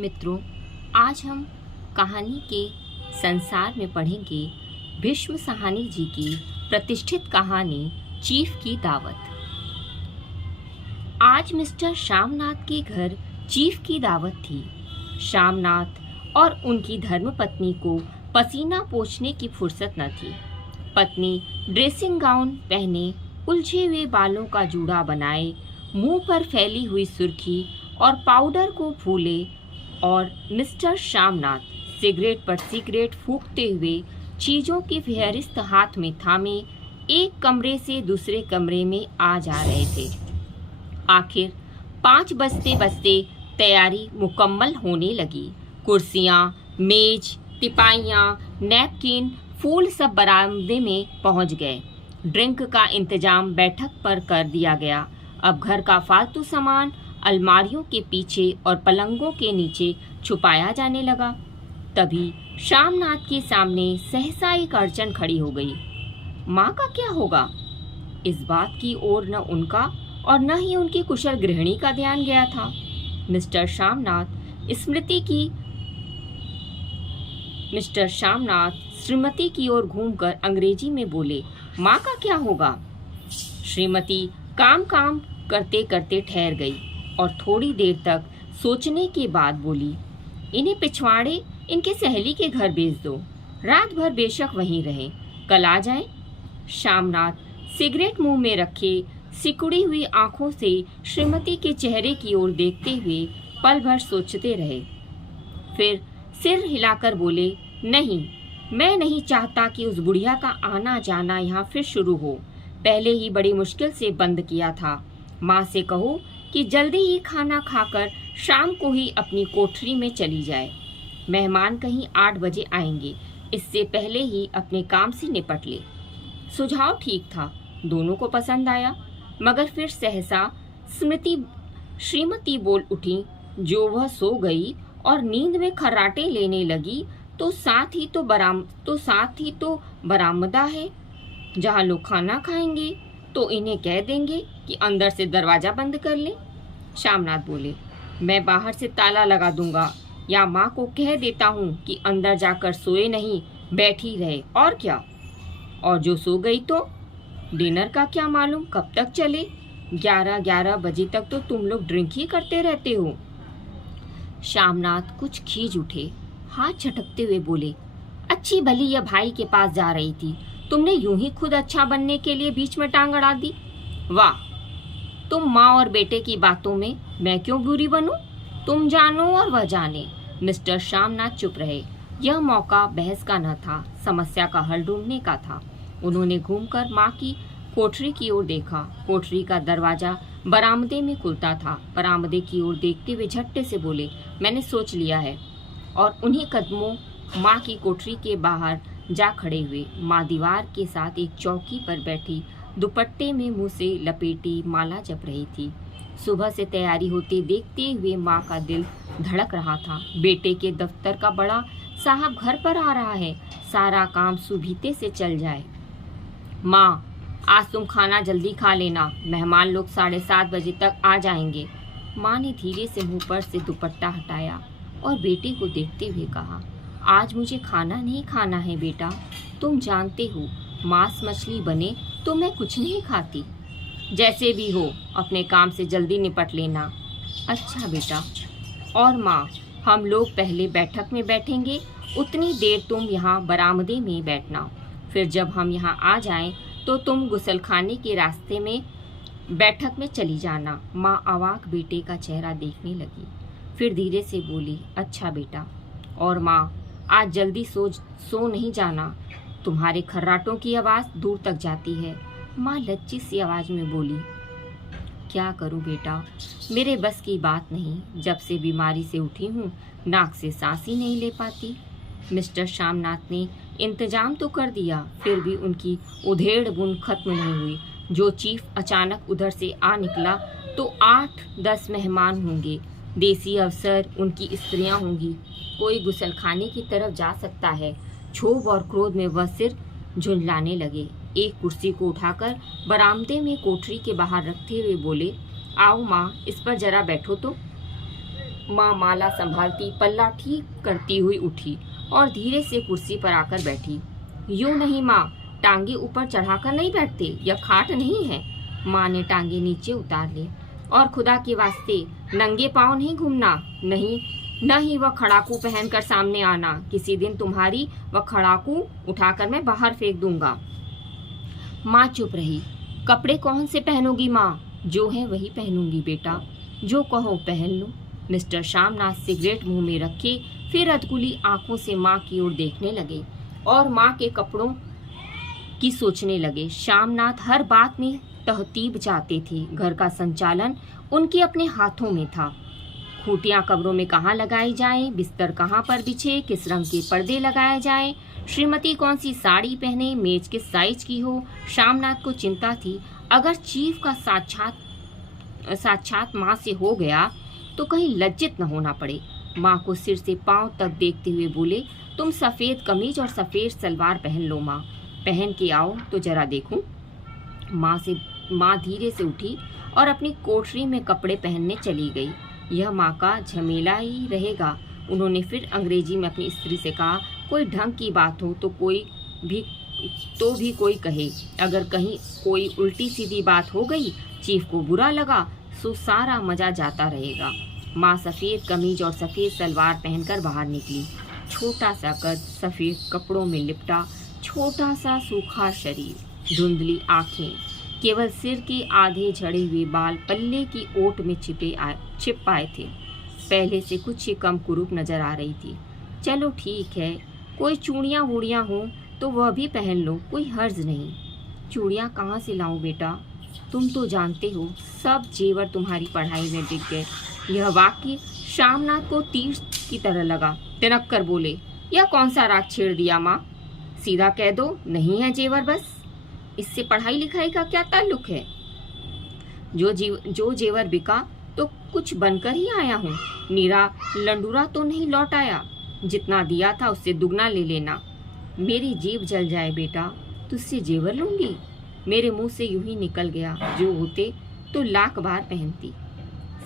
मित्रों, आज हम कहानी के संसार में पढ़ेंगे भीष्म साहनी जी की प्रतिष्ठित कहानी चीफ की दावत। आज मिस्टर श्यामनाथ के घर चीफ की दावत थी। श्यामनाथ और उनकी धर्मपत्नी को पसीना पोंछने की फुर्सत न थी। पत्नी ड्रेसिंग गाउन पहने, उलझे हुए बालों का जूड़ा बनाए, मुंह पर फैली हुई सुर्खी और पाउडर को फूले, और मिस्टर श्यामनाथ सिगरेट पर सिगरेट फूंकते हुए चीजों की फेहरिस्त हाथ में थामे एक कमरे से दूसरे कमरे में आ जा रहे थे। आखिर 5 बजते बजते तैयारी मुकम्मल होने लगी। कुर्सियां, मेज, तिपाइयां, नैपकिन, फूल सब बरामदे में पहुंच गए। ड्रिंक का इंतजाम बैठक पर कर दिया गया। अब घर का फालतू सामान अलमारियों के पीछे और पलंगों के नीचे छुपाया जाने लगा। तभी श्यामनाथ के सामने सहसा एक अड़चन खड़ी हो गई। माँ का क्या होगा? इस बात की ओर न उनका और न ही उनकी कुशल गृहिणी का ध्यान गया था। मिस्टर श्यामनाथ श्रीमती की ओर घूमकर अंग्रेजी में बोले, माँ का क्या होगा? श्रीमती काम करते करते ठहर गई और थोड़ी देर तक सोचने के बाद बोली, इन्हें पिछवाड़े इनके सहेली के घर भेज दो। रात भर बेशक वहीं रहे, कल आ जाएं। श्यामनाथ सिगरेट मुंह में रखे सिकुड़ी हुई आंखों से श्रीमती के चेहरे की ओर देखते हुए पल भर सोचते रहे। फिर सिर हिलाकर बोले, नहीं, मैं नहीं चाहता कि उस बुढ़िया का आना जाना यहाँ फिर शुरू हो। पहले ही बड़ी मुश्किल से बंद किया था। माँ से कहो कि जल्दी ही खाना खाकर शाम को ही अपनी कोठरी में चली जाए। मेहमान कहीं 8 बजे आएंगे, इससे पहले ही अपने काम से निपट ले। सुझाव ठीक था, दोनों को पसंद आया, मगर फिर सहसा श्रीमती बोल उठी। जो वह सो गई और नींद में खर्राटे लेने लगी तो साथ ही तो बरामदा है। जहाँ लोग खाना खाएंगे तो इन्हें कह देंगे कि अंदर से दरवाजा बंद कर ले। श्यामनाथ बोले, मैं बाहर से ताला लगा दूंगा या माँ को कह देता हूँ कि अंदर जाकर सोए नहीं, बैठी रहे, और क्या। और जो सो गई तो डिनर का क्या मालूम कब तक चले। 11 बजे तक तो तुम लोग ड्रिंक ही करते रहते हो। श्यामनाथ कुछ खींच उठे, हाथ झटकते हुए बोले, अच्छी भली यह भाई के पास जा रही थी, तुमने यूं ही खुद अच्छा बनने के लिए बीच में टांग अड़ा दी। वाह, तुम माँ और बेटे की बातों में मैं क्यों बुरी बनूं? तुम जानो और वह जाने। मिस्टर श्यामनाथ चुप रहे। यह मौका बहस का न था, समस्या का हल ढूंढने का था। उन्होंने घूमकर माँ की कोठरी की ओर देखा। कोठरी का दरवाजा बरामदे में खुलता था। बरामदे की ओर देखते हुए झट्टे से बोले, मैंने सोच लिया है। और उन्हीं कदमों माँ की कोठरी के बाहर जा खड़े हुए। माँ दीवार के साथ एक चौकी पर बैठी दुपट्टे में मुंह से लपेटी माला जप रही थी। सुबह से तैयारी होते देखते हुए माँ का दिल धड़क रहा था। बेटे के दफ्तर का बड़ा साहब घर पर आ रहा है, सारा काम सुबीते से चल जाए। माँ, आज तुम खाना जल्दी खा लेना, मेहमान लोग 7:30 बजे तक आ जाएंगे। माँ ने धीरे से मुंह पर से दुपट्टा हटाया और बेटे को देखते हुए कहा, आज मुझे खाना नहीं खाना है बेटा, तुम जानते हो मांस मछली बने तो मैं कुछ नहीं खाती। जैसे भी हो अपने काम से जल्दी निपट लेना। अच्छा बेटा। और माँ, हम लोग पहले बैठक में बैठेंगे, उतनी देर तुम यहाँ बरामदे में बैठना। फिर जब हम यहाँ आ जाएं तो तुम गुसलखाने के रास्ते में बैठक में चली जाना। माँ अवाक बेटे का चेहरा देखने लगी, फिर धीरे से बोली, अच्छा बेटा। और माँ, आज जल्दी सो नहीं जाना, तुम्हारे खर्राटों की आवाज़ दूर तक जाती है। माँ लज्जी सी आवाज़ में बोली, क्या करूँ बेटा, मेरे बस की बात नहीं। जब से बीमारी से उठी हूँ नाक से सांस ही नहीं ले पाती। मिस्टर श्यामनाथ ने इंतजाम तो कर दिया, फिर भी उनकी उधेड़ बुन खत्म नहीं हुई। जो चीफ अचानक उधर से आ निकला तो 8-10 मेहमान होंगे, देसी अफसर, उनकी स्त्रियां होंगी। कोई गुसलखाने की तरफ जा सकता है। क्षोभ और क्रोध में वह सिर झुंझलाने लगे। एक कुर्सी को उठाकर बरामदे में कोठरी के बाहर रखते हुए बोले, आओ माँ, इस पर जरा बैठो तो। माँ माला संभालती पल्ला ठीक करती हुई उठी और धीरे से कुर्सी पर आकर बैठी। यूं नहीं माँ, टांगे ऊपर चढ़ाकर नहीं बैठते, यह खाट नहीं है। माँ ने टांगे नीचे उतार ली। और खुदा के वास्ते नंगे पाँव नहीं घूमना, नहीं न ही वह खड़ाकू पहनकर सामने आना। किसी दिन तुम्हारी वह खड़ाकू उठाकर मैं बाहर फेंक दूंगा। माँ चुप रही। कपड़े कौन से पहनोगी माँ? जो है वही पहनूंगी बेटा, जो कहो पहन लो। मिस्टर श्यामनाथ सिगरेट मुंह में रखे फिर अधकुली आंखों से माँ की ओर देखने लगे और माँ के कपड़ों की सोचने लगे। श्यामनाथ हर बात में तहतीब चाहते थे। घर का संचालन उनके अपने हाथों में था। खूंटियां कब्रों में कहाँ लगाई जाएं, बिस्तर कहाँ पर बिछे, किस रंग के पर्दे लगाए जाएं, श्रीमती कौन सी साड़ी पहने, मेज किस साइज की हो। श्यामनाथ को चिंता थी अगर चीफ का साक्षात माँ से हो गया तो कहीं लज्जित न होना पड़े। माँ को सिर से पांव तक देखते हुए बोले, तुम सफेद कमीज और सफेद सलवार पहन लो माँ, पहन के आओ तो जरा देखूं। माँ धीरे से उठी और अपनी कोठरी में कपड़े पहनने चली गई। यह माँ का झमेला ही रहेगा। उन्होंने फिर अंग्रेजी में अपनी स्त्री से कहा, कोई ढंग की बात हो तो भी कोई कहे। अगर कहीं कोई उल्टी सीधी बात हो गई, चीफ को बुरा लगा, सो सारा मजा जाता रहेगा। माँ सफ़ेद कमीज और सफ़ेद सलवार पहनकर बाहर निकली। छोटा सा कद, सफ़ेद कपड़ों में लिपटा छोटा सा सूखा शरीर, धुंधली आँखें, केवल सिर के आधे झड़े हुए बाल पल्ले की ओट में छिप पाए थे। पहले से कुछ ही कम कुरूप नजर आ रही थी। चलो ठीक है, कोई चूड़ियाँ वूड़ियाँ हो तो वह भी पहन लो, कोई हर्ज नहीं। चूड़ियाँ कहाँ से लाऊं बेटा? तुम तो जानते हो सब जेवर तुम्हारी पढ़ाई में बिक गए। यह वाक्य श्यामनाथ को तीर की तरह लगा। तिनक कर बोले, यह कौन सा राग छेड़ दिया माँ? सीधा कह दो नहीं है जेवर, बस। इससे पढ़ाई लिखाई का क्या ताल्लुक है? जो जेवर बिका तो कुछ बनकर ही आया हूँ। नीरा लंडूरा तो नहीं लौट आया। जितना दिया था उससे दुगना ले लेना। मेरी जीभ जल जाए बेटा, तुझसे जेवर लूंगी? मेरे मुंह से यूं ही निकल गया, जो होते तो लाख बार पहनती।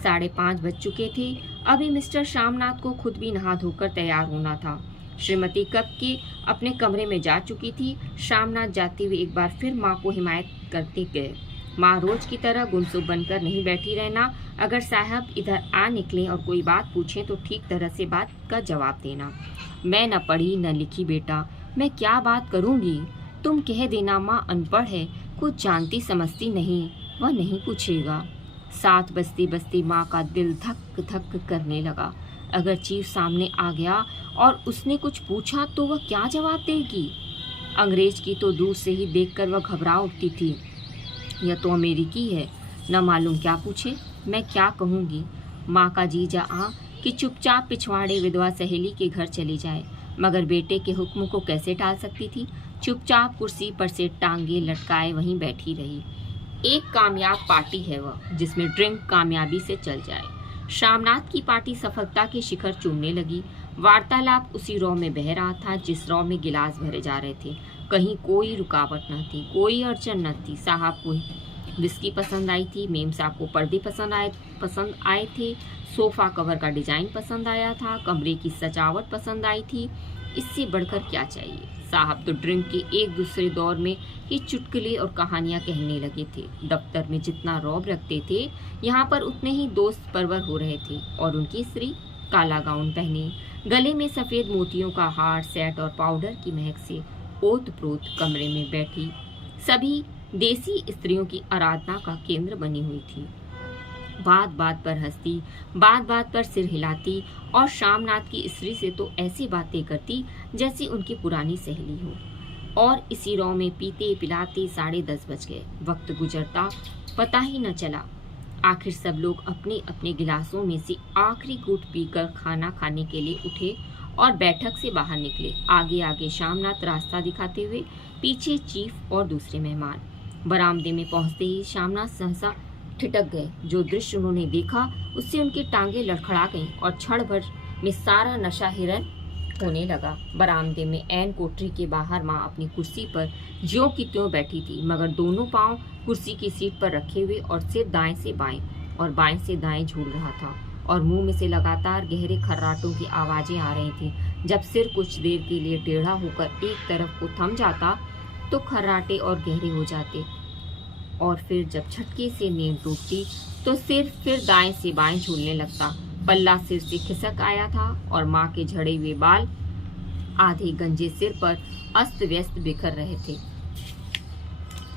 5:30 बज चुके थे। अभी मिस्टर श्यामनाथ को खुद भी नहा धोकर तैयार होना था। श्रीमती कब के अपने कमरे में जा चुकी थी। श्यामनाथ जाते हुए एक बार फिर माँ को हिमायत करते गए, माँ रोज की तरह गुमसुम बनकर नहीं बैठी रहना। अगर साहब इधर आ निकले और कोई बात पूछें तो ठीक तरह से बात का जवाब देना। मैं न पढ़ी न लिखी बेटा, मैं क्या बात करूँगी? तुम कह देना माँ अनपढ़ है, कुछ जानती समझती नहीं, वह नहीं पूछेगा। 7 बजते बजते माँ का दिल धक धक करने लगा। अगर चीफ सामने आ गया और उसने कुछ पूछा तो वह क्या जवाब देगी? अंग्रेज की तो दूर से ही देखकर वह घबरा उठती थी। यह तो अमेरिकी है, न मालूम क्या पूछे, मैं क्या कहूँगी। माँ का जीजा आ कि चुपचाप पिछवाड़े विधवा सहेली के घर चली जाए, मगर बेटे के हुक्म को कैसे टाल सकती थी। चुपचाप कुर्सी पर से टांगे लटकाए वहीं बैठी रही। एक कामयाब पार्टी है वह, जिसमें ड्रिंक कामयाबी से चल जाए। श्यामनाथ की पार्टी सफलता के शिखर चूमने लगी। वार्तालाप उसी रौ में बह रहा था जिस रौ में गिलास भरे जा रहे थे। कहीं कोई रुकावट न थी, कोई अड़चन न थी। साहब को विस्की पसंद आई थी, मेम साहब को पर्दे पसंद आए थे, सोफा कवर का डिजाइन पसंद आया था, कमरे की सजावट पसंद आई थी। इससे बढ़कर क्या चाहिए? साहब तो ड्रिंक के एक दूसरे दौर में ही चुटकुले और कहानियां कहने लगे थे। दफ्तर में जितना रौब रखते थे, यहाँ पर उतने ही दोस्त परवर हो रहे थे। और उनकी स्त्री काला गाउन पहने, गले में सफ़ेद मोतियों का हार, सेट और पाउडर की महक से ओत प्रोत कमरे में बैठी सभी देसी स्त्रियों की आराधना का केंद्र बनी हुई थी। बात बात पर हंसती, बात बात पर सिर हिलाती और श्यामनाथ की स्त्री से तो ऐसी बातें करती जैसी उनकी पुरानी सहेली हो। और इसी रौ में पीते पिलाते 10:30 बज गए। वक्त गुजरता पता ही न चला। आखिर सब लोग अपने अपने गिलासों में से आखिरी घूंट पीकर खाना खाने के लिए उठे और बैठक से बाहर निकले। आगे आगे श्यामनाथ रास्ता दिखाते हुए, पीछे चीफ और दूसरे मेहमान। बरामदे में पहुंचते ही श्यामनाथ सहसा ठिठक गए। जो दृश्य उन्होंने देखा उससे उनकी टांगे लड़खड़ा गईं और क्षण भर में सारा नशा हिरन होने लगा। बरामदे में ऐन कोठरी के बाहर माँ अपनी कुर्सी पर ज्यों की त्यों बैठी थी, मगर दोनों पांव कुर्सी की सीट पर रखे हुए और सिर दाएं से बाएं और बाएं से दाएं झूल रहा था। और मुंह में से लगातार गहरे खर्राटों की आवाजें आ रही थी। जब सिर कुछ देर के लिए टेढ़ा होकर एक तरफ को थम जाता तो खर्राटे और गहरे हो जाते, और फिर जब झटके से नींद टूटती तो सिर फिर दाएं से बाएं झूलने लगता। पल्ला सिर से खिसक आया था और माँ के झड़े हुए बाल आधे गंजे सिर पर अस्त व्यस्त बिखर रहे थे।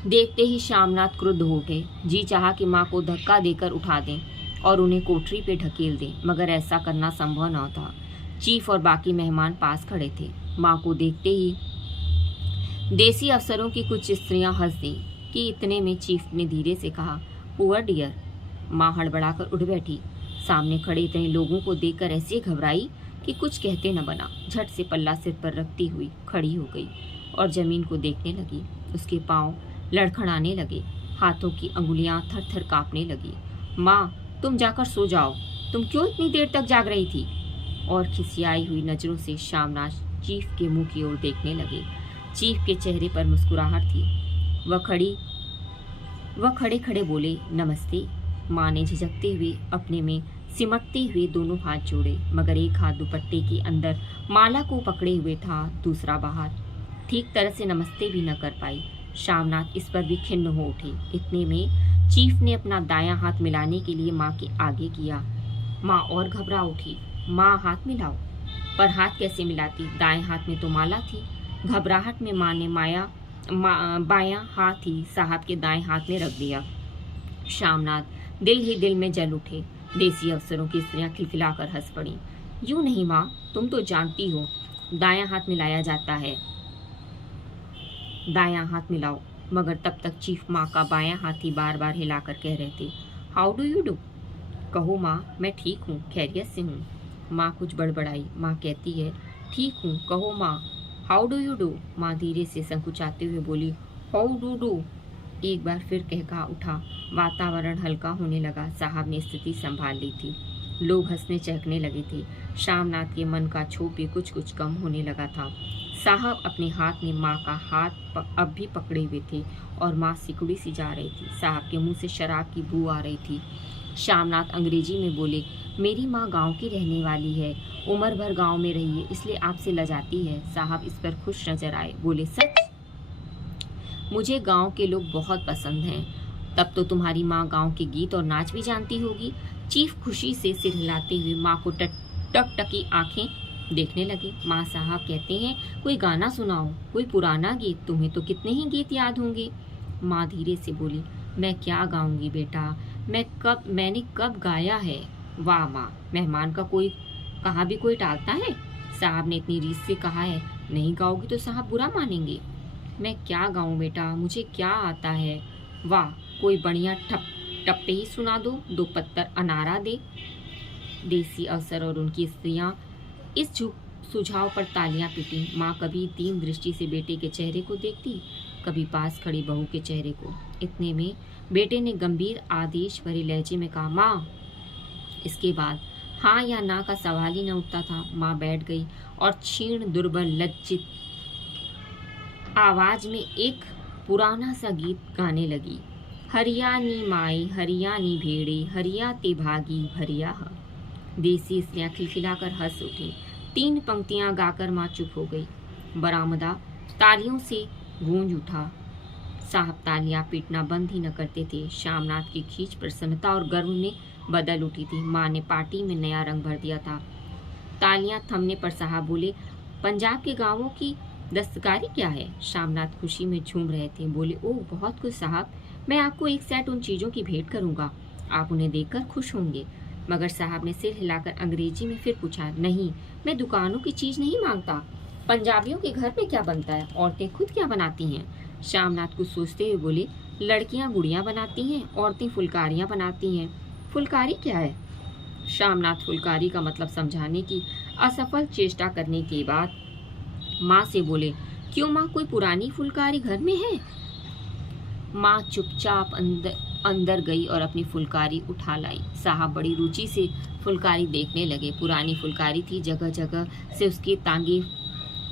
देखते ही श्यामनाथ क्रुद्ध हो उठे। जी चाहा कि माँ को धक्का देकर उठा दें और उन्हें कोठरी पे ढकेल दें, मगर ऐसा करना संभव न था। चीफ और बाकी मेहमान पास खड़े थे। माँ को देखते ही देसी अफसरों की कुछ स्त्रियां हंस दी कि इतने में चीफ ने धीरे से कहा, पुअर डियर। माँ हड़बड़ाकर उठ बैठी। सामने खड़े इतने लोगों को देखकर ऐसे घबराई कि कुछ कहते न बना। झट से पल्ला सिर पर रखती हुई खड़ी हो गई और जमीन को देखने लगी। उसके पांव लड़खड़ाने लगे, हाथों की अंगुलियां थर-थर कांपने लगी। माँ, तुम जाकर सो जाओ, तुम क्यों इतनी देर तक जाग रही थी? और खिसियाई हुई नजरों से श्यामनाथ चीफ के मुंह की ओर देखने लगे। चीफ के चेहरे पर मुस्कुराहट थी। वह खड़े खड़े बोले, नमस्ते। माँ ने झिझकते हुए अपने में सिमटते हुए दोनों हाथ जोड़े, मगर एक हाथ दुपट्टे के अंदर माला को पकड़े हुए था, दूसरा बाहर। ठीक तरह से नमस्ते भी न कर पाई। श्यामनाथ इस पर भी खिन्न हो उठे। इतने में चीफ ने अपना दायां हाथ मिलाने के लिए माँ के आगे किया। माँ और घबरा उठी। माँ, हाथ मिलाओ। पर हाथ कैसे मिलाती? दाएं हाथ में तो माला थी। घबराहट में माँ ने बायां हाथ ही साहब के दाएं हाथ में रख दिया। श्यामनाथ दिल ही दिल में जल उठे। देसी अफसरों की स्त्रियां खिलखिलाकर हंस पड़ी। यूं नहीं माँ, तुम तो जानती हो दायां हाथ मिलाया जाता है, दायां हाथ मिलाओ। मगर तब तक चीफ माँ का बायां हाथ ही बार बार हिलाकर कह रहे थे, हाउ डू यू डू? कहो माँ, मैं ठीक हूँ, खैरियत से हूँ। माँ कुछ बड़बड़ाई। माँ कहती है, ठीक हूँ, कहो माँ, हाउ डू यू डू? माँ धीरे से संकुचाते हुए बोली, हाउ डू। एक बार फिर कहका उठा। वातावरण हल्का होने लगा। साहब ने स्थिति संभाल ली थी। लोग हंसने चहकने लगे थे। श्यामनाथ के मन का क्षोभ भी कुछ कुछ कम होने लगा था। साहब अपने हाथ में माँ का हाथ अब भी पकड़े हुए थे और माँ सिकुड़ी सी जा रही थी। साहब के मुंह से शराब की बू आ रही थी। श्यामनाथ अंग्रेजी में बोले, मेरी माँ गांव की रहने वाली है, उम्र भर गांव में रही है, इसलिए आपसे लजाती है। साहब इस पर खुश नजर आए। बोले, सच? मुझे गांव के लोग बहुत पसंद हैं। तब तो तुम्हारी माँ गांव के गीत और नाच भी जानती होगी। चीफ खुशी से सिर हिलाते हुए माँ को टकटकी आंखें देखने लगे। माँ साहब कहते हैं, कोई गाना सुनाओ, कोई पुराना गीत। तुम्हें तो कितने ही गीत याद होंगे। माँ धीरे से बोली, मैं क्या गाऊंगी बेटा, मैंने कब गाया है? वाह माँ, मेहमान का कोई कहाँ भी कोई टालता है? साहब ने इतनी रीस से कहा है, नहीं गाओगी तो साहब बुरा मानेंगे। मैं क्या गाऊं बेटा, मुझे क्या आता है? वाह, कोई बढ़िया टप्पे ही सुना दो, 2 पत्तर अनारा दे। देसी अफसर और उनकी स्त्रियां इस सुझाव पर तालियां पीटी। माँ कभी दीन दृष्टि से बेटे के चेहरे को देखती, कभी पास खड़ी बहू के चेहरे को। इतने में बेटे ने गंभीर आदेश भरे लहजे में कहा, माँ। इसके बाद हाँ या ना का सवाल ही न उठता था। माँ बैठ गई और क्षीण, दुर्बल, लज्जित आवाज में एक पुराना सा गीत गाने लगी। हरियाणी माई, हरियाणी भेड़े, हरियाते भागी भरिया। देसी स्त्रियां खिलखिलाकर हंस उठी। 3 पंक्तियां गाकर माँ चुप हो गई। बरामदा तालियों से गूंज उठा। साहब तालियां पीटना बंद ही न करते थे। श्यामनाथ की खींच प्रसन्नता और गर्व में बदल उठी थी। माँ ने पार्टी में नया रंग भर दिया था। तालियां थमने पर साहब बोले, पंजाब के गांवों की दस्तकारी क्या है? श्यामनाथ खुशी में झूम रहे थे। बोले, ओह बहुत कुछ साहब, मैं आपको एक सेट उन चीज़ों की भेंट करूंगा, आप उन्हें देखकर खुश होंगे। मगर साहब ने सिर हिलाकर अंग्रेजी में फिर पूछा, नहीं, मैं दुकानों की चीज़ नहीं मांगता। पंजाबियों के घर में क्या बनता है? औरतें खुद क्या बनाती हैं? श्यामनाथ कुछ सोचते हुए बोले, लड़कियां गुड़ियां बनाती हैं, औरतें फुलकारियां बनाती हैं। फुलकारी क्या है? श्यामनाथ फुलकारी का मतलब समझाने की असफल चेष्टा करने के बाद माँ से बोले, क्यों माँ, कोई पुरानी फुलकारी घर में है? माँ चुपचाप अंदर गई और अपनी फुलकारी उठा लाई। साहब बड़ी रुचि से फुलकारी देखने लगे। पुरानी फुलकारी थी, जगह जगह से उसके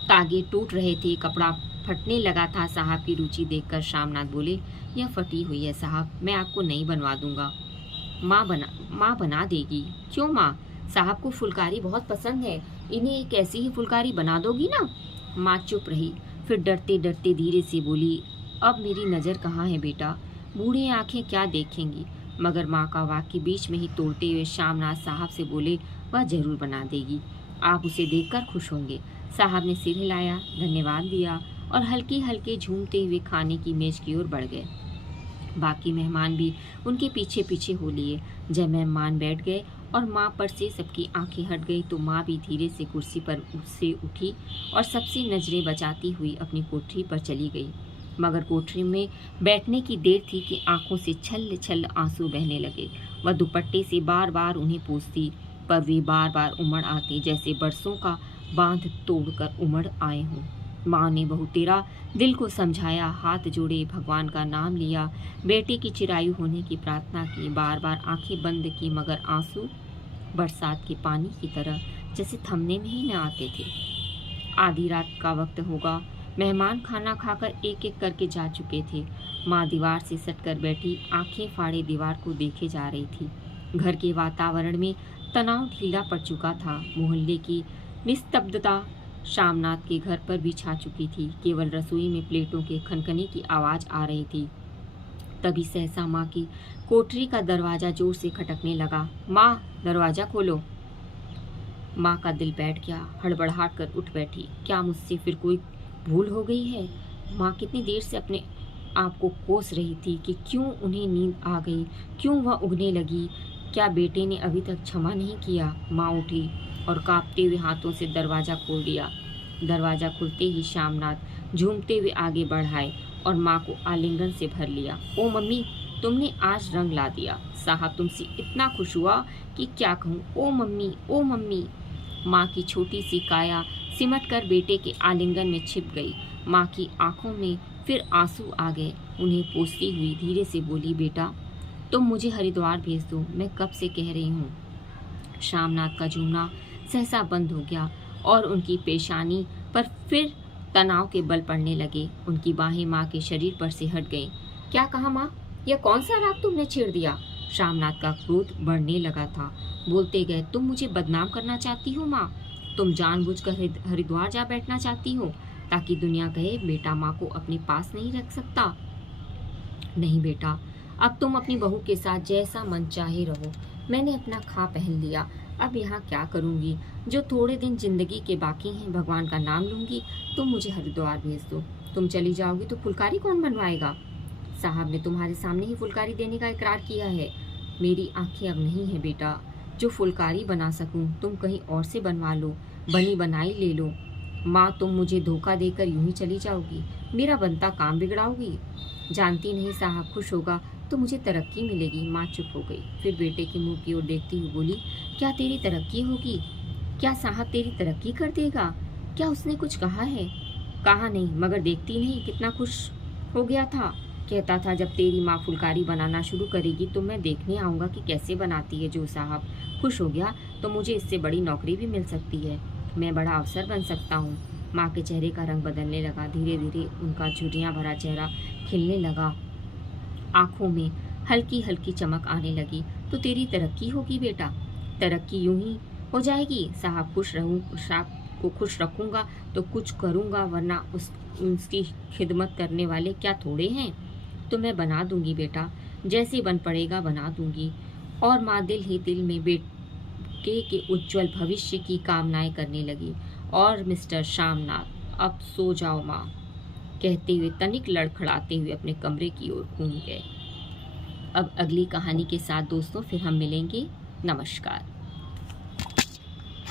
तागे टूट रहे थे, कपड़ा फटने लगा था। साहब की रुचि देखकर श्यामनाथ बोले, यह फटी हुई है साहब, मैं आपको नई बनवा दूंगा। माँ बना देगी। क्यों माँ? साहब को फुलकारी बहुत पसंद है, इन्हें एक ऐसी ही फुलकारी बना दोगी ना? माँ चुप रही, फिर डरते डरते धीरे से बोली, अब मेरी नज़र कहाँ है बेटा, बूढ़े आंखें क्या देखेंगी। मगर माँ का वाक्य बीच में ही तोड़ते हुए श्यामनाथ साहब से बोले, वह जरूर बना देगी, आप उसे देखकर खुश होंगे। साहब ने सिर हिलाया, धन्यवाद दिया और हल्के हल्के झूमते हुए खाने की मेज की ओर बढ़ गए। बाकी मेहमान भी उनके पीछे पीछे हो लिए। जब मेहमान बैठ गए और माँ पर से सबकी आंखें हट गई तो माँ भी धीरे से कुर्सी पर से उठी और सबसे नजरें बचाती हुई अपनी कोठरी पर चली गई। मगर कोठरी में बैठने की देर थी कि आंखों से छल छल आंसू बहने लगे। वह दुपट्टे से बार बार उन्हें पूछती, पर वे बार बार उमड़ आते, जैसे बरसों का बांध तोड़कर उमड़ आए हों। माँ ने बहुत तेरा दिल को समझाया, हाथ जोड़े, भगवान का नाम लिया, बेटे की चिरायु होने की प्रार्थना की, बार बार आंखें बंद की, मगर आंसू बरसात के पानी की तरह जैसे थमने में ही न आते थे। आधी रात का वक्त होगा। मेहमान खाना खाकर एक एक करके जा चुके थे। माँ दीवार से सटकर बैठी आंखें फाड़े दीवार को देखे जा रही थी। घर के वातावरण में तनाव ढीला पड़ चुका था। मोहल्ले की निस्तब्धता श्यामनाथ के घर पर भी छा चुकी थी। केवल रसोई में प्लेटों के खनखने की आवाज आ रही थी। तभी सहसा माँ की कोठरी का दरवाजा जोर से खटकने लगा। माँ, दरवाजा खोलो। माँ का दिल बैठ गया, हड़बड़ाहट कर उठ बैठी। क्या मुझसे फिर कोई भूल हो गई है? माँ कितनी देर से अपने आप को कोस रही थी कि क्यों उन्हें नींद आ गई, क्यों वह उगने लगी। क्या बेटे ने अभी तक क्षमा नहीं किया? माँ उठी और कांपते हुए हाथों से दरवाजा खोल दिया। दरवाजा खुलते ही श्यामनाथ झूमते हुए आगे बढ़ाए और माँ को आलिंगन से भर लिया। ओ मम्मी, तुमने आज रंग ला दिया। साहब तुमसे इतना खुश हुआ कि क्या कहूँ। ओ मम्मी, ओ मम्मी। माँ की छोटी सी काया सिमट कर बेटे के आलिंगन में छिप गई। माँ की आंखों में फिर आंसू आ गए। उन्हें पोंछती हुई धीरे से बोली, बेटा तुम मुझे हरिद्वार भेज दो, मैं कब से कह रही हूँ। श्यामनाथ का झूमना सहसा बंद हो गया और उनकी पेशानी पर फिर तनाव के बल पड़ने लगे। उनकी बाहें माँ के शरीर पर से हट गईं। क्या कहा माँ? यह कौन सा राग तुमने छेड़ दिया? श्यामनाथ का क्रोध बढ़ने लगा था। बोलते गए, तुम मुझे बदनाम करना चाहती हो माँ? तुम जानबूझकर हरिद्वार जा बैठना चाहती हो ताकि दुनिया कहे बेटा माँ को अपने पास नहीं रख सकता। नहीं बेटा, अब तुम अपनी बहू के साथ जैसा मन चाहे रहो। मैंने अपना खा पहन लिया, अब यहाँ क्या करूँगी। जो थोड़े दिन जिंदगी के बाकी हैं भगवान का नाम लूँगी। तुम मुझे हरिद्वार भेज दो। तुम चली जाओगी तो फुलकारी कौन बनवाएगा? साहब ने तुम्हारे सामने ही फुलकारी देने का इकरार किया है। मेरी आंखें अब नहीं है बेटा जो फुलकारी बना सकूं। तुम कहीं और से बनवा लो, बनी बनाई ले लो। माँ, तुम मुझे धोखा देकर यूं ही चली जाओगी, मेरा बनता काम बिगड़ाओगी। जानती नहीं साहब खुश होगा तो मुझे तरक्की मिलेगी। माँ चुप हो गई, फिर बेटे के मुंह की ओर देखती हुई बोली, क्या तेरी तरक्की होगी? क्या साहब तेरी तरक्की कर देगा? क्या उसने कुछ कहा है? कहा नहीं, मगर देखती नहीं कितना खुश हो गया था। कहता था जब तेरी माँ फुलकारी बनाना शुरू करेगी तो मैं देखने आऊँगा कि कैसे बनाती है। जो साहब खुश हो गया तो मुझे इससे बड़ी नौकरी भी मिल सकती है, मैं बड़ा अफसर बन सकता हूँ। माँ के चेहरे का रंग बदलने लगा। धीरे धीरे उनका झुर्रियाँ भरा चेहरा खिलने लगा, आँखों में हल्की हल्की चमक आने लगी। तो तेरी तरक्की होगी बेटा, तरक्की यूं ही हो जाएगी। साहब खुश रहूँ, साहब को खुश रखूँगा तो कुछ करूँगा, वरना उसकी खिदमत करने वाले क्या थोड़े हैं। तो मैं बना दूंगी बेटा, जैसे बन पड़ेगा बना दूंगी। और माँ दिल ही दिल में बेटे के उज्जवल भविष्य की कामनाएं करने लगी। और मिस्टर श्यामनाथ, अब सो जाओ माँ, कहते हुए तनिक लड़खड़ाते हुए अपने कमरे की ओर घूम गए। अब अगली कहानी के साथ दोस्तों फिर हम मिलेंगे। नमस्कार।